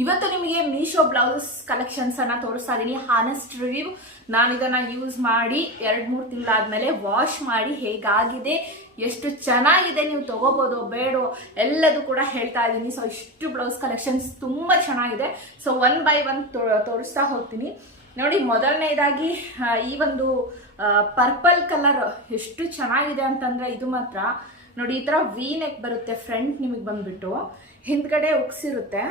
ಇವತ್ತು ನಿಮಗೆ Meesho blouse collections ಅನ್ನ ತೋರಿಸ್ತಾ ಇದೀನಿ. Honest review. ನಾನು ಇದನ್ನ ಯೂಸ್ ಮಾಡಿ 2-3 ತಿಂಗಳಾದ್ಮೇಲೆ ವಾಶ್ ಮಾಡಿ ಹೇಗಾಗಿದೆ, ಎಷ್ಟು ಚೆನ್ನಾಗಿದೆ, ನೀವು ತಗೋಬಹುದು ಬೇಡೋ ಎಲ್ಲದೂ ಕೂಡ ಹೇಳ್ತಾ ಇದ್ದೀನಿ. ಸೊ ಇಷ್ಟು ಬ್ಲೌಸ್ ಕಲೆಕ್ಷನ್ಸ್ ತುಂಬಾ ಚೆನ್ನಾಗಿದೆ. ಸೊ 1 by 1 ತೋರಿಸ್ತಾ ಹೋಗ್ತೀನಿ. ನೋಡಿ, ಮೊದಲನೇದಾಗಿ ಈ ಒಂದು ಪರ್ಪಲ್ ಕಲರ್ ಎಷ್ಟು ಚೆನ್ನಾಗಿದೆ ಅಂತಂದ್ರೆ, ಇದು ಮಾತ್ರ ನೋಡಿ, ಈ ತರ ವಿ ನೆಕ್ ಬರುತ್ತೆ. ಫ್ರಂಟ್ ನಿಮಗೆ ಬಂದ್ಬಿಟ್ಟು ಹಿಂದ್ಗಡೆ ಉಕ್ಸಿರುತ್ತೆ.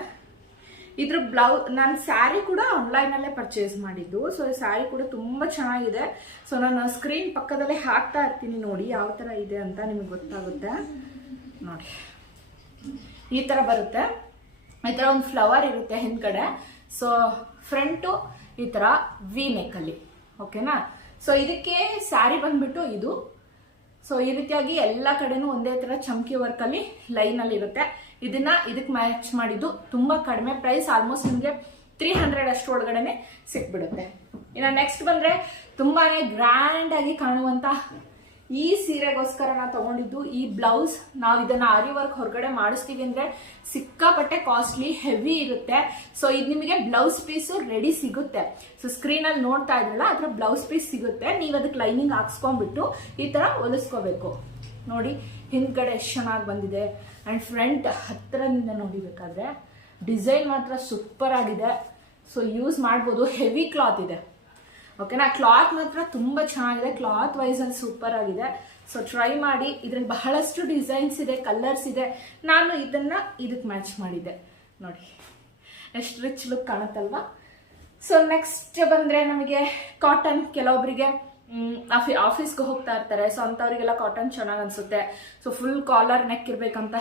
ಇದ್ರ ಬ್ಲೌಸ್ ನಾನು ಸ್ಯಾರಿ ಕೂಡ ಆನ್ಲೈನಲ್ಲೇ ಪರ್ಚೇಸ್ ಮಾಡಿದ್ದು. ಸೊ ಸ್ಯಾರಿ ಕೂಡ ತುಂಬ ಚೆನ್ನಾಗಿದೆ. ಸೊ ನಾನು ಸ್ಕ್ರೀನ್ ಪಕ್ಕದಲ್ಲೇ ಹಾಕ್ತಾ ಇರ್ತೀನಿ, ನೋಡಿ ಯಾವ ಥರ ಇದೆ ಅಂತ ನಿಮಗೆ ಗೊತ್ತಾಗುತ್ತೆ. ನೋಡಿ, ಈ ಥರ ಬರುತ್ತೆ. ಈ ಥರ ಒಂದು ಫ್ಲವರ್ ಇರುತ್ತೆ ಹಿಂದ್ಗಡೆ. ಸೊ ಫ್ರಂಟು ಈ ಥರ ವಿ ನೆಕ್ಕಲ್ಲಿ, ಓಕೆನಾ. ಸೊ ಇದಕ್ಕೆ ಸ್ಯಾರಿ ಬಂದ್ಬಿಟ್ಟು ಇದು. ಸೊ ಈ ರೀತಿಯಾಗಿ ಎಲ್ಲ ಕಡೆನೂ ಒಂದೇ ತರ ಚಮ್ಕಿ ವರ್ಕ್ ಅಲ್ಲಿ ಲೈನ್ ಅಲ್ಲಿ ಇರುತ್ತೆ. ಇದಕ್ಕೆ ಮ್ಯಾಚ್ ಮಾಡಿದ್ದು ತುಂಬಾ ಕಡಿಮೆ ಪ್ರೈಸ್, ಆಲ್ಮೋಸ್ಟ್ ನಿಮಗೆ 300 ಅಷ್ಟು ಒಳಗಡೆನೆ ಸಿಕ್ಬಿಡುತ್ತೆ. ಇನ್ನು ನೆಕ್ಸ್ಟ್ ಬಂದ್ರೆ ತುಂಬಾನೇ ಗ್ರ್ಯಾಂಡ್ ಆಗಿ ಕಾಣುವಂತ ಈ ಸೀರೆಗೋಸ್ಕರ ನಾವು ತಗೊಂಡಿದ್ದು ಈ ಬ್ಲೌಸ್. ನಾವು ಇದನ್ನ ಆರಿ ವರ್ಕ್ ಹೊರಗಡೆ ಮಾಡಿಸ್ತೀವಿ ಅಂದ್ರೆ ಸಿಕ್ಕಾಪಟ್ಟೆ ಕಾಸ್ಟ್ಲಿ, ಹೆವಿ ಇರುತ್ತೆ. ಸೊ ಇದು ನಿಮಗೆ ಬ್ಲೌಸ್ ಪೀಸು ರೆಡಿ ಸಿಗುತ್ತೆ. ಸೊ ಸ್ಕ್ರೀನ್ ಅಲ್ಲಿ ನೋಡ್ತಾ ಇದ್ರಲ್ಲ, ಅದ್ರ ಬ್ಲೌಸ್ ಪೀಸ್ ಸಿಗುತ್ತೆ. ನೀವು ಅದಕ್ಕೆ ಲೈನಿಂಗ್ ಹಾಕ್ಸ್ಕೊಂಡ್ಬಿಟ್ಟು ಈ ತರ ಹೊಲಿಸ್ಕೋಬೇಕು. ನೋಡಿ, ಹಿಂದ್ಗಡೆ ಎಷ್ಟು ಚೆನ್ನಾಗಿ ಬಂದಿದೆ. ಅಂಡ್ ಫ್ರಂಟ್ ಹತ್ತಿರದಿಂದ ನೋಡಿಬೇಕಾದ್ರೆ ಡಿಸೈನ್ ಮಾತ್ರ ಸೂಪರ್ ಆಗಿದೆ. ಸೊ ಯೂಸ್ ಮಾಡ್ಬೋದು. ಹೆವಿ ಕ್ಲಾತ್ ಇದೆ, ಓಕೆನಾ. ಕ್ಲಾತ್ ಮಾತ್ರ ತುಂಬಾ ಚೆನ್ನಾಗಿದೆ. ಕ್ಲಾತ್ ವೈಸ್ ಅಲ್ಲಿ ಸೂಪರ್ ಆಗಿದೆ. ಸೊ ಟ್ರೈ ಮಾಡಿ. ಇದ್ರಲ್ಲಿ ಬಹಳಷ್ಟು ಡಿಸೈನ್ಸ್ ಇದೆ, ಕಲರ್ಸ್ ಇದೆ. ನಾನು ಇದನ್ನ ಇದಕ್ಕೆ ಮ್ಯಾಚ್ ಮಾಡಿದ್ದೆ. ನೋಡಿ ಎಷ್ಟು ರಿಚ್ ಲುಕ್ ಕಾಣುತ್ತಲ್ವಾ. ಸೊ ನೆಕ್ಸ್ಟ್ ಬಂದ್ರೆ ನಮಗೆ ಕಾಟನ್. ಕೆಲವೊಬ್ಬರಿಗೆ ಆಫೀಸ್ಗೆ ಹೋಗ್ತಾ ಇರ್ತಾರೆ. ಸೊ ಅಂಥವ್ರಿಗೆಲ್ಲ ಕಾಟನ್ ಚೆನ್ನಾಗಿ ಅನ್ಸುತ್ತೆ. ಸೊ ಫುಲ್ ಕಾಲರ್ ನೆಕ್ ಇರ್ಬೇಕಂತ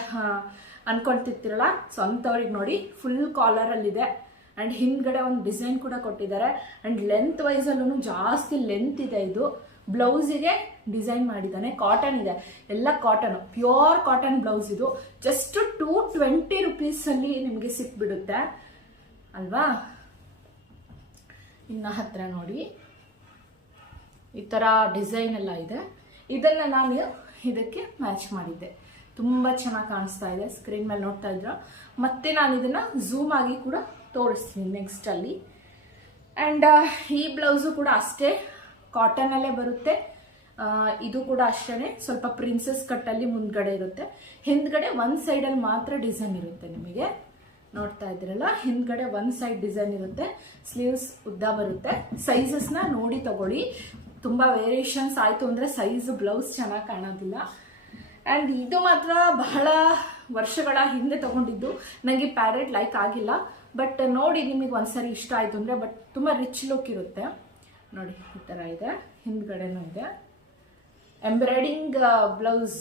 ಅನ್ಕೊಂತಿರ್ತಿರಲ್ಲ, ಸೊ ಅಂಥವ್ರಿಗೆ ನೋಡಿ ಫುಲ್ ಕಾಲರ್ ಅಲ್ಲಿದೆ. ಅಂಡ್ ಹಿಂದ್ಗಡೆ ಒಂದು ಡಿಸೈನ್ ಕೂಡ ಕೊಟ್ಟಿದ್ದಾರೆ. ಅಂಡ್ ಲೆಂತ್ ವೈಸ್ ಅಲ್ಲೂ ಜಾಸ್ತಿ ಲೆಂತ್ ಇದೆ. ಇದು ಬ್ಲೌಸಿಗೆ ಡಿಸೈನ್ ಮಾಡಿದ್ದಾನೆ. ಕಾಟನ್ ಇದೆ, ಎಲ್ಲ ಕಾಟನ್, ಪ್ಯೂರ್ ಕಾಟನ್ ಬ್ಲೌಸ್. ಇದು ಜಸ್ಟ್ 220 rupees ಅಲ್ಲಿ ನಿಮಗೆ ಸಿಕ್ಬಿಡುತ್ತೆ ಅಲ್ವಾ. ಇನ್ನು ಹತ್ರ ನೋಡಿ, ಈ ತರ ಡಿಸೈನ್ ಎಲ್ಲ ಇದೆ. ಇದನ್ನ ನಾನು ಇದಕ್ಕೆ ಮ್ಯಾಚ್ ಮಾಡಿದ್ದೆ. ತುಂಬಾ ಚೆನ್ನಾಗಿ ಕಾಣಿಸ್ತಾ ಇದೆ. ಸ್ಕ್ರೀನ್ ಮೇಲೆ ನೋಡ್ತಾ ಇದ್ರ. ಮತ್ತೆ ನಾನು ಇದನ್ನ ಝೂಮ್ ಆಗಿ ಕೂಡ ತೋರಿಸ್ತೀನಿ ನೆಕ್ಸ್ಟ್ ಅಲ್ಲಿ. ಅಂಡ್ ಈ ಬ್ಲೌಸು ಕೂಡ ಅಷ್ಟೇ ಕಾಟನ್ ಅಲ್ಲೇ ಬರುತ್ತೆ. ಇದು ಕೂಡ ಅಷ್ಟೇ ಸ್ವಲ್ಪ ಪ್ರಿನ್ಸಸ್ ಕಟ್ ಅಲ್ಲಿ ಮುಂದ್ಗಡೆ ಇರುತ್ತೆ. ಹಿಂದ್ಗಡೆ ಒಂದ್ ಸೈಡ್ ಅಲ್ಲಿ ಮಾತ್ರ ಡಿಸೈನ್ ಇರುತ್ತೆ. ನಿಮಗೆ ನೋಡ್ತಾ ಇದ್ರಲ್ಲ, ಹಿಂದ್ಗಡೆ ಒಂದ್ ಸೈಡ್ ಡಿಸೈನ್ ಇರುತ್ತೆ. ಸ್ಲೀವ್ಸ್ ಉದ್ದ ಬರುತ್ತೆ. ಸೈಜಸ್ ನ ನೋಡಿ ತಗೊಳ್ಳಿ. ತುಂಬಾ ವೇರಿಯೇಷನ್ಸ್ ಆಯ್ತು ಅಂದ್ರೆ ಸೈಜ್ ಬ್ಲೌಸ್ ಚೆನ್ನಾಗಿ ಕಾಣೋದಿಲ್ಲ. ಅಂಡ್ ಇದು ಮಾತ್ರ ಬಹಳ ವರ್ಷಗಳ ಹಿಂದೆ ತಗೊಂಡಿದ್ದು. ನನಗೆ ಪ್ಯಾರೆಟ್ ಲೈಕ್ ಆಗಿಲ್ಲ, ಬಟ್ ನೋಡಿ ನಿಮಗೆ ಒಂದ್ಸರಿ ಇಷ್ಟ ಆಯ್ತು ಅಂದ್ರೆ. ಬಟ್ ತುಂಬಾ ರಿಚ್ ಲುಕ್ ಇರುತ್ತೆ. ನೋಡಿ, ಈ ತರ ಇದೆ. ಹಿಂದ್ಗಡೆನೂ ಇದೆ ಎಂಬ್ರಾಯ್ಡಿಂಗ್ ಬ್ಲೌಸ್.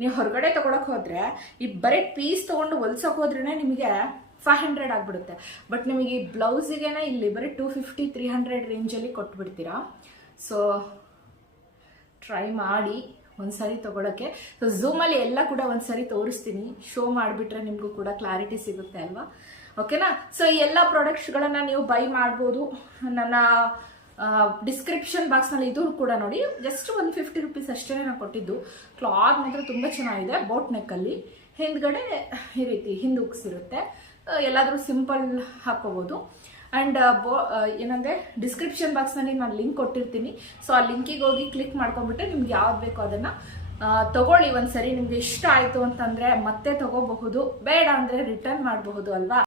ನೀವು ಹೊರಗಡೆ ತಗೊಳಕ್ ಹೋದ್ರೆ ಈ ಬರೀ ಪೀಸ್ ತಗೊಂಡು ಹೊಲ್ಸಕ್ ಹೋದ್ರೇನೆ ನಿಮಗೆ 500 ಆಗ್ಬಿಡುತ್ತೆ. ಬಟ್ ನಿಮಗೆ ಈ ಬ್ಲೌಸಿಗೆನ ಇಲ್ಲಿ ಬರೀ 250-300 ರೇಂಜಲ್ಲಿ ಕೊಟ್ಬಿಡ್ತೀರಾ. ಸೊ ಟ್ರೈ ಮಾಡಿ ಒಂದ್ಸರಿ ತಗೊಳಕ್ಕೆ. ಸೊ ಝೂಮಲ್ಲಿ ಎಲ್ಲ ಕೂಡ ಒಂದ್ಸರಿ ತೋರಿಸ್ತೀನಿ. ಶೋ ಮಾಡಿಬಿಟ್ರೆ ನಿಮಗೂ ಕೂಡ ಕ್ಲಾರಿಟಿ ಸಿಗುತ್ತೆ ಅಲ್ವಾ, ಓಕೆನಾ. ಸೊ ಈ ಎಲ್ಲ ಪ್ರಾಡಕ್ಟ್ಸ್ಗಳನ್ನ ನೀವು ಬೈ ಮಾಡ್ಬೋದು. ನನ್ನ ಡಿಸ್ಕ್ರಿಪ್ಷನ್ ಬಾಕ್ಸ್ನಲ್ಲಿ ಇದು ಕೂಡ ನೋಡಿ. ಜಸ್ಟ್ 150 rupees ಅಷ್ಟೇ ನಾನು ಕೊಟ್ಟಿದ್ದು. ಕ್ಲಾತ್ ಮಾತ್ರ ತುಂಬ ಚೆನ್ನಾಗಿದೆ. ಬೋಟ್ ನೆಕ್ಕಲ್ಲಿ ಹಿಂದ್ಗಡೆ ಈ ರೀತಿ ಹಿಂದೆ ಉಕ್ಸಿರುತ್ತೆ. ಎಲ್ಲಾದರೂ ಸಿಂಪಲ್ ಹಾಕೋಬೋದು. ಆ್ಯಂಡ್ ಏನಂದರೆ ಡಿಸ್ಕ್ರಿಪ್ಷನ್ ಬಾಕ್ಸ್ನಲ್ಲಿ ನಾನು ಲಿಂಕ್ ಕೊಟ್ಟಿರ್ತೀನಿ. ಸೊ ಆ ಲಿಂಕಿಗೆ ಹೋಗಿ ಕ್ಲಿಕ್ ಮಾಡ್ಕೊಂಡ್ಬಿಟ್ಟು ನಿಮ್ಗೆ ಯಾವ್ದು ಬೇಕೋ ಅದನ್ನು ತಗೊಳ್ಳಿ. ಒಂದ್ಸರಿ ನಿಮ್ಗೆ ಇಷ್ಟ ಆಯಿತು ಅಂತಂದರೆ ಮತ್ತೆ ತಗೋಬಹುದು, ಬೇಡ ಅಂದರೆ ರಿಟರ್ನ್ ಮಾಡಬಹುದು ಅಲ್ವಾ.